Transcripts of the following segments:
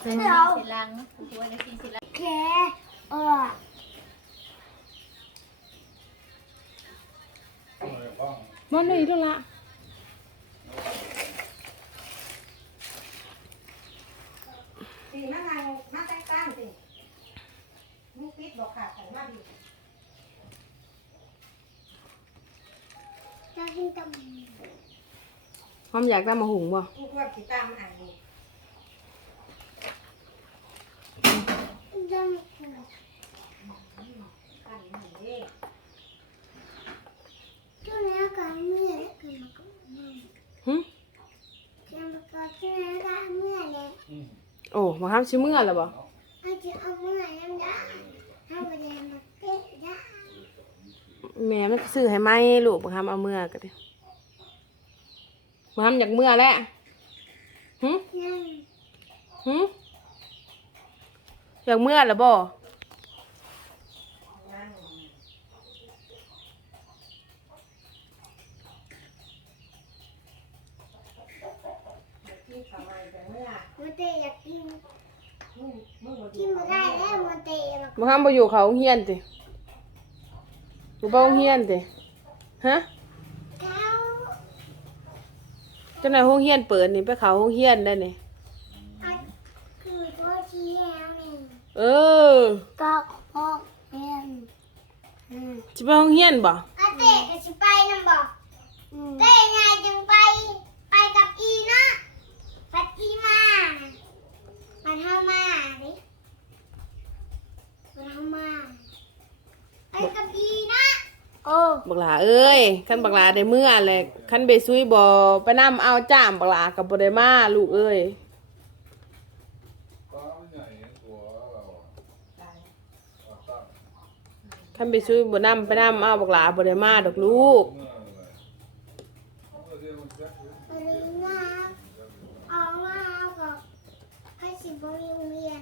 เส้นสีลังหัวในสีสีลังแคเออมันนี่ตัวละสิมาทางมาใกล้ๆสิมึงปิดบอกขาดแต่มาดีจะกินตความอยากได้มาหุงบ่กูว่าสิตามอ่านดี โอ้มาห้ามชิเมื่อแล้วบ่อาจจะเอาเมื่อยยังด้ถ้าวันนี้มาเตะได้แม่มันซื้อให้ไหมลูกมาห้ามเอาเมื่อก็ดิมาห้ามอยากเมื่อแล้วหึหึ อยากเมื่อแล้วบ่นั่งที่ทำไมแต่เมื่อมาเตะอยากกินมึงมึงบ่กินไม่ได้แล้วมาเตะมามาห้ามไปอยู่เขาโรงเฮียนติอยู่บ้านโรงเฮียนติฮะเขาเจ้านายห้องเฮียนเปิดนี่ไปเขาห้องเฮียนได้นี่ อัดคือโทษทีแล้วนี่ เออก็พ่อเอ็มอืมจะไปห้องเฮียนบ่อาเตะก็สิไปนำบอกเตะไงจึงไปไปกับอีนะปัดอีมาปัดเฮามาดิปัดเฮามาไปกับอีนะโอ้บักหลาเอ้ยคันบักหลาได้เมื่อแหละคันเบซุยบ่ไปนํเอาจ้ามบักหลากับบ่ได้มาลูกเอ้ย ฟ้ามันใหญ่กว่าเราอะ ตาย เอาตั้ง คันเบซุยบ่นํไปนํเอาบักหลาบ่ได้มาดอกลูกเมื่ออะไรเมื่อเดียวมันแจ๊กเลยอันนี้นะเอามาเอากับให้สิบมีโรงเรียน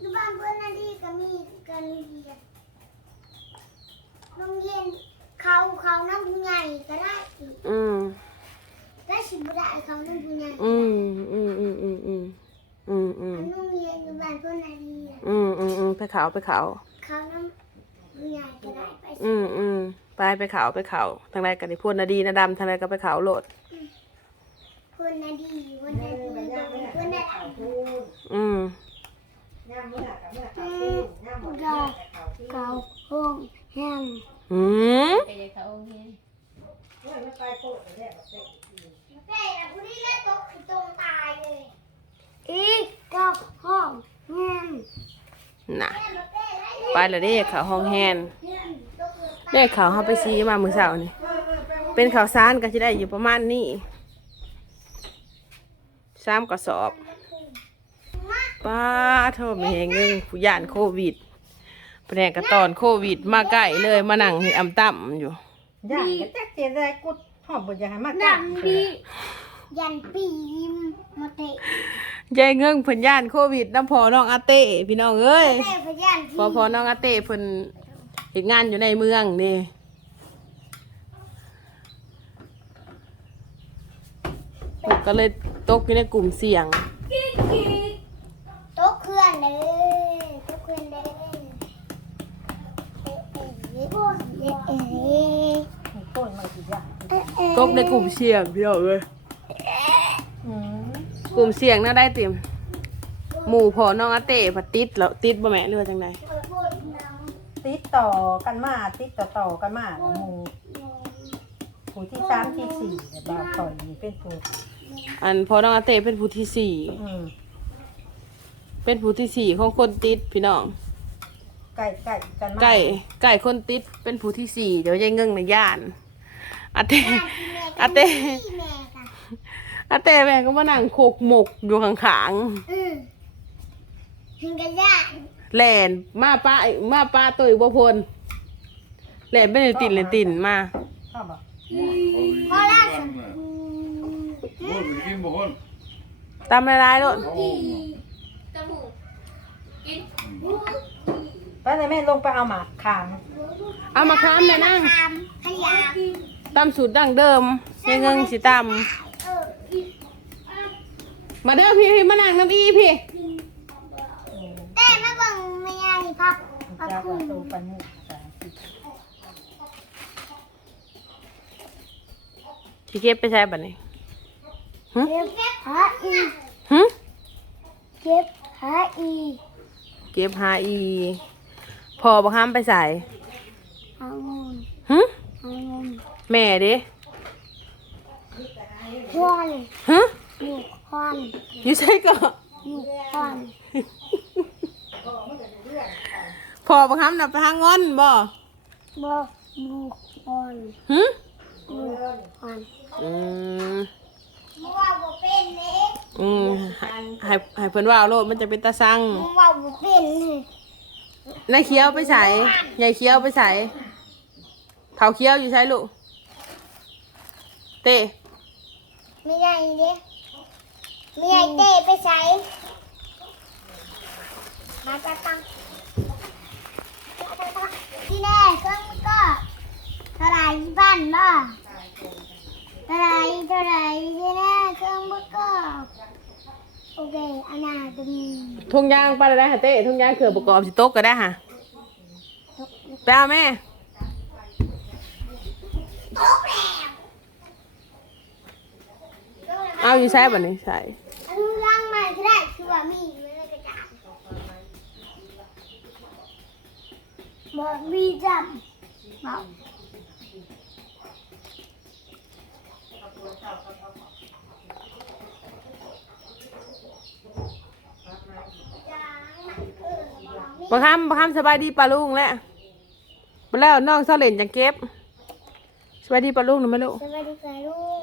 ดูบ้านเพื่อนนาดีก็มีการเรียนโรงเรียนเขาเขาน้ำผู้ใหญ่ก็ได้อีกอืมได้สิบได้เขาน้ำผู้ใหญ่อืมอืมอืมอืมอืมอืมอืมอันโรงเรียนอยู่บ้านเพื่อนนาดีอะอืมอืมอืมไปเขาไปเขาเขาน้ำ อืมอืมไปไปเขาไปเขาทางใดก็ได้พูดนาดีนาดำทางใดก็ไปเขาโลดเพื่อนนาดีเพื่อนเมื่นาอดีมันย่างเมื่อเพื่อนนาเขาดีพูดอืม ย่างเมื่อกับเมื่อเขาพูดย่างหมดเมื่อแต่เขาพูด เขาห้องแห้ง อืม ไปยังเขาเฮียน เมื่อไม่ไปโคตรเลยแบบเตะอีก เต้นะผู้นี้เล่นโต๊ะคือตรงตายเลยอีกเขาห้องแห้ง น่ะ เต้มาเต้ ได้เลยไปแล้วเด้เขาห้องแฮนแห้งโต๊ะคือตายเด้เขาเฮาไปซีมามื้อเช้านี่เป็นข้าวสารก็สิได้อยู่ประมาณนี้สามกระสอบป้าโทษแม่งเงผู้ย่านโควิดแผนกกระตอนโควิดมาใกล้เลยมานั่งเฮ็ดอำต่ำอยู่ย่างก็แจ๊กเจนได้กุดหอมบนอย่างให้มากดังดียันปีมมาเตะ ยายเงิงเพิ่นย่านโควิดน้ำพอน้องอาเต้พี่น้องเอ้ยเตะพยันพอพอน้องอาเต้เพิ่นเฮ็ดงานอยู่ในเมืองนี่เพิ่นก็เลยตกอยู่ในกลุ่มเสี่ยง โต๊ะเคลื่อนเลยโต๊ะเคลื่อนเลยเอ๊ะเอ๊ะเอ๊ะเอ๊ะเอ๊ะมีต้นมากี่อย่างเอ๊ะเอ๊ะตกในกลุ่มเสี่ยงพี่น้องเอ้ยอืม กลุ่มเสี่ยงน่าได้เต็มหมู่พอน้องอาเต้พัดติดแล้วติดบ่แม่เรือว่าจังไดพูดน้องติดต่อกันมาติดต่อต่อกันมาหมู่ผู้ที่สามที่สี่เนี่ยบ่าวต่อยนี่เป็นผู้อันพอน้องอาเต้เป็นผู้ที่สี่อืมเป็นผู้ที่สี่ของคนติดพี่น้องใกล้ใกล้กันมาไก่ไก่คนติดเป็นผู้ที่สี่เดี๋ยวยายเงิงในย่านอาเต้อาเต้พี่แม่ค่ะ อาเต้แม่ก็มานั่งโคกหมกอยู่ข้างอืมถึงกันยากๆแหลนมาป้ามาป้าตัวอยู่บ่พลแหลนไปในติ่นเลยติ่นมาชอบบ่พอแล้วบ้านน่ะพูดไปกินบ่คนตามละลายๆโลดเอาจมูกกินไปเลยแม่ลงไปเอาหมากขามเอามาค้ามเลยนะทำขยะตามสูตรดั้งเดิมยายเงิงสิตามเอออีก มาเด้อพี่พี่มานั่งน้ำอีพี่มกับปลาเจ้าคุก็ณตูปันหมุกสามสิบสิเก็บไปใช้บัดนี้เก็บหาอีหึเก็บหาอีเก็บหาอีพอบ่ห้ามไปใส่เอาเงินหึเอาเงินแม่เด้ควันหึอยู่ ควันอยู่ใช่ก็อยู่ควันพอบ่ห้ามน่ะไปหางอนบ่บ่อยู่ควันหึอยู่ควันอืมมึงว่าบ่เป็นเด้อืมให้ให้ให้เพิ่นว่าเอาโลดมันจะเป็นตาสั่งมึงว่าบ่เป็นเลยนายเคี้ยวไปใส่ยายเคี้ยวไปใส่เผาเคี้ยวอยู่ใช่ลูกเต้ไม่ได้เด้ไม่ได้เต้ไปใส่มาจะตังที่แน่เครื่องมันก็เท่าไหร่บ้านบ่เท่าไหร่เท่าไหร่ที่แน่เครื่องมันก็โอเคอันน่าจะมีทุ่งยางไปได้ค่ะเต้ทุ่งยางเขื่อประกอบสิโต๊ะก็ได้ค่ะไปเอาแม่เอาอยู่ใส่บ่นี้ใส่ อันนู้นล่างมาก็ได้คือว่ามีอยู่ในกระจาด บอกมีจำบอกบ่คำบ่คำสบายดีปลาลุงแล้วบ่แล้วน้องเสาเล่นจังเก็บสบายดีปลาลุงหนูไหมลูกสวัสดีค่ะลุง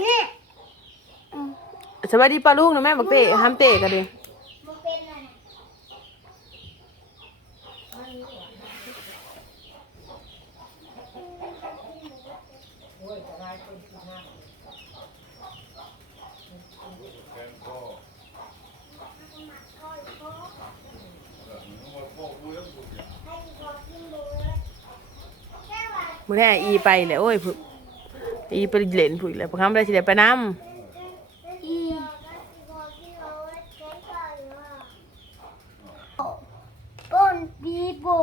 นี่สบายดีปลาลุงหนูแม่บักเต้ห้ามเต้กันดิ มันเป็นอะไรนะ แกนพ่อเออมันมาพ่อพูดแล้วพูดอย่าง ให้ขอกินดูเลยแค่ว่า มื้อแท้อีไปแหละโอ้ยอีไปเล่นผู้อีกแล้วบ่คำได้สิได้ไปนำ อีขอกินเอาไว้แค่ก่อนว่าต้นปีโป้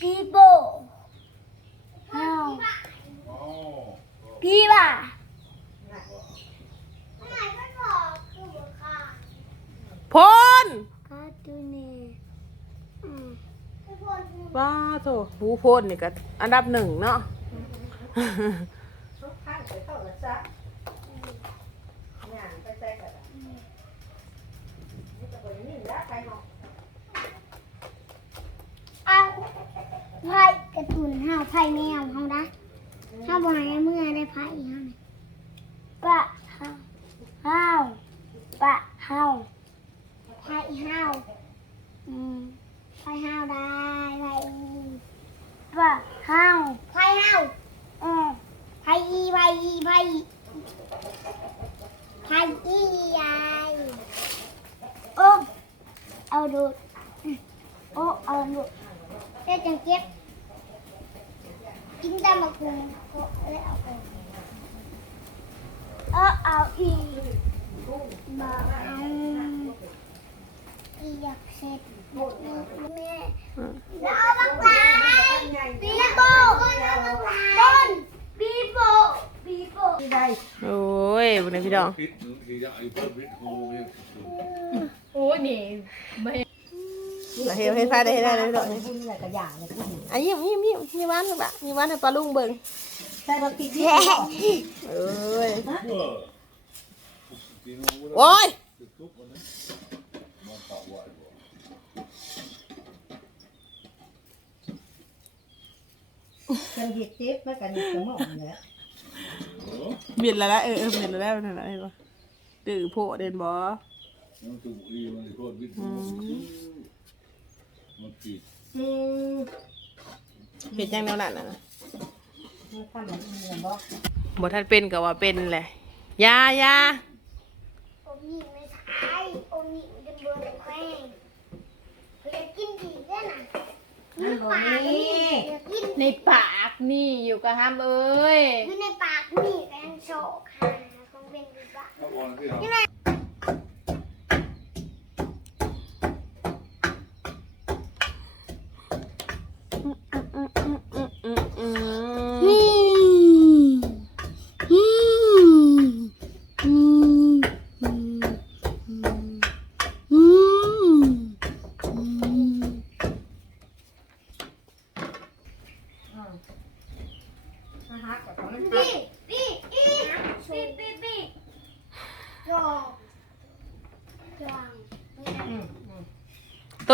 ปีโป้เอา อ๋อ พี่บ่าทำไมไม่บอกคือบอกค่ะ พล ก็ดูนี่อืมทุกคน ว้า โถหูโพนนี่ก็อันดับหนึ่งเนาะทุกท่านไปเท่าละซักงานไปใส่กระดาษนี่จะเป็นนี่ละใครเนาะเอาไพ่กระตุนห้าไพ่แมวเฮานะห้าบ่ให้เมื่อได้ไพ่เฮาปะเฮาเฮาปะเฮาไพ่เฮาอืมไพ่เฮาได้ไพ่ ปะเฮาไพ่เฮาอืมไพ่อีไพ่อีไพ่อีไพ่อียายโอ้เอาดูดโอ้เอาดูดเจ๊จังเก็ บกินตามมาคุงก็เลยเอาไปเออเอาอีมาเอาอีอยากเสร็จแม่แล้วเอาบักลายปีโป้ต้นปีโป้ปีโป้ที่ได้โอ้ยบุญนะพี่ดอง คิดถึงที่จะไอ้พ่อวิทย์โฮเนี่ยโอ้นี่ไม่เฮ้ยเฮ้ยพาได้ได้ได้พี่ดองบุญอะไรกระยาเลยผู้หญิงอะยิ้มยิ้มยิ้มยิ้มหวานลูกละยิ้มหวานให้ปลาลุงเบิ่งใส่บักติดนี่เอ้ยเออตีนู้นโอ้ยจะทุบมันนะมันต่อไหว บ่กันเห็ดเจ็บแล้วกันเห็ดสมองเนี่ยเออเบียดแล้วละเออเออเบียดแล้วแล้วนั่นน่ะเห็นบ่ดื้อโพเด่นบ่มันถูกอีมันโคตรวิทย์โฮมันผิดอืมเฮ็ดจังแนวนั้นน่ะนะมันทำแบบนี้เหรอบ่ทันเป็นก็ว่าเป็นแหละยายาอมยิ้มไม่ใช่อมยิ้มจะเบื่อแควงเพื่อกินดีด้วยนะมีปากนี่อยากกิน ในปากนี่อยู่กับห้ามเอ้ย อยู่ในปากนี่แกงโชกค่ะคงเป็นดีกว่าถ้าบอลที่ทำ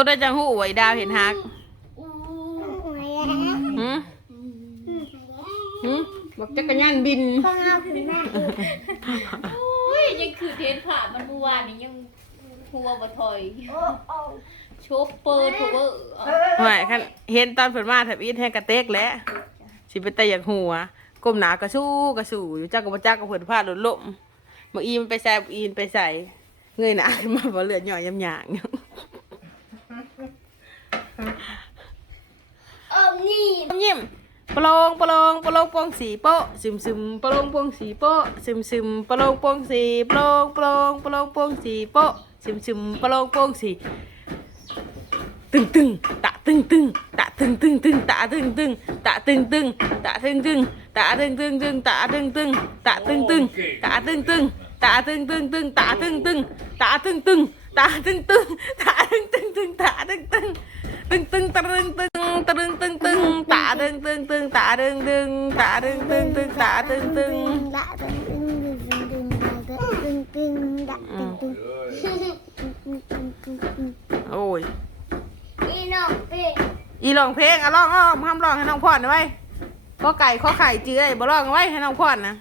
ตัวได้จังหูไว้ดาวเห็นฮักอืมมาแล้วหืมอืมมาแล้วหืมบอกจักรยานบินพ่อเอาขึ้นมาอีกโอ้ยยังคือเทนผ่ามันเมื่อวานนี้ยังหัวบ่ถอยโอ้โอ้โชบเปอร์โทเวอร์ไม่คันเห็นตอนเพิ่นมาแถบอีทให้กระเตกแหล้วสิเป็นแต่อยากหัวก้มหนากระสู้กระสู่อยู่จักกับบ่จักกับเพิ่นพาหลุดล่มบ่อีมันไปใส่บ่อีมันไปใส่เงยหน้าขึ้นมาบ่เลือดย่อยยำหยาง เออนี่ ยิ้ม ปลงปลงปลงโปงสีโปะซึมซึมปลงโปงสีโปะซึมซึมปลงโปงสีปลงปลงปลงโปงสีโปะซึมซึมปลงโปงสีตึงตึงตะตึงตึงตะตึงตึงตึงตะตึงตึงตะตึงตึงตะตึงตึงตะตึงตึงตึงตะตึงตึงตะตึงตึงตะตึงตึงตะตึงตึงตึงตะตึงตึงตะตึงตึงตะตึงตึงตะตึงตึงตึงตะตึงตึงตึงตึงตะตึงตึง ตะตึงตึงตึงตะตึงตึงตึงตะตึงตึงตะตึงตึงตึงตะตึงตึงตึงตึงตึงตึงดะตึงตึงดะตึงตึงโอ้ยพี่น้องพี่อีร้องเพลงอะร้องร้องห้ามร้องให้น้องพรนะไว้ข้อไก่ข้อไข่จื้อไอ้บ่ร้องไว้ให้น้องพรนะ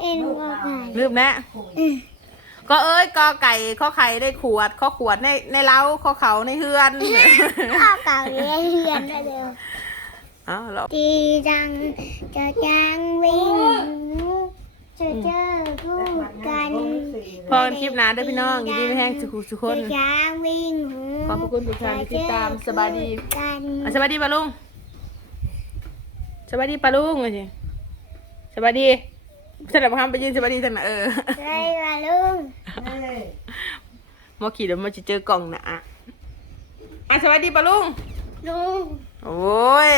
เอ็นก็ไก่ลืมแน่ ก็เอ้ยกอไก่ข้อไข่ได้ขวดข้อขวดในในเล้าข้อเขาในเฮือนข้าวเก่าเรียนเรียนได้เร็วอ้าวแล้วจีดังจะจางวิ่งจะเจอพูดกันพอกันคลิปหน้าเด้อพี่น้องยินดีไม่แห้งสุขุสุขคนจะจางวิ่งหูขอบพระคุณทุกท่านที่ติดตามสบายดีกันอะสบายดีปะลุงสบายดีปะลุงมาสิสบายดี สลับคำไปยืนสบายดีทางไหนเออได้มาลุงเอ้ยหมอขี่เดี๋ยวมันจะเจอกล่องนะอะอะสวัสดีปะลุงลุงโอ้ย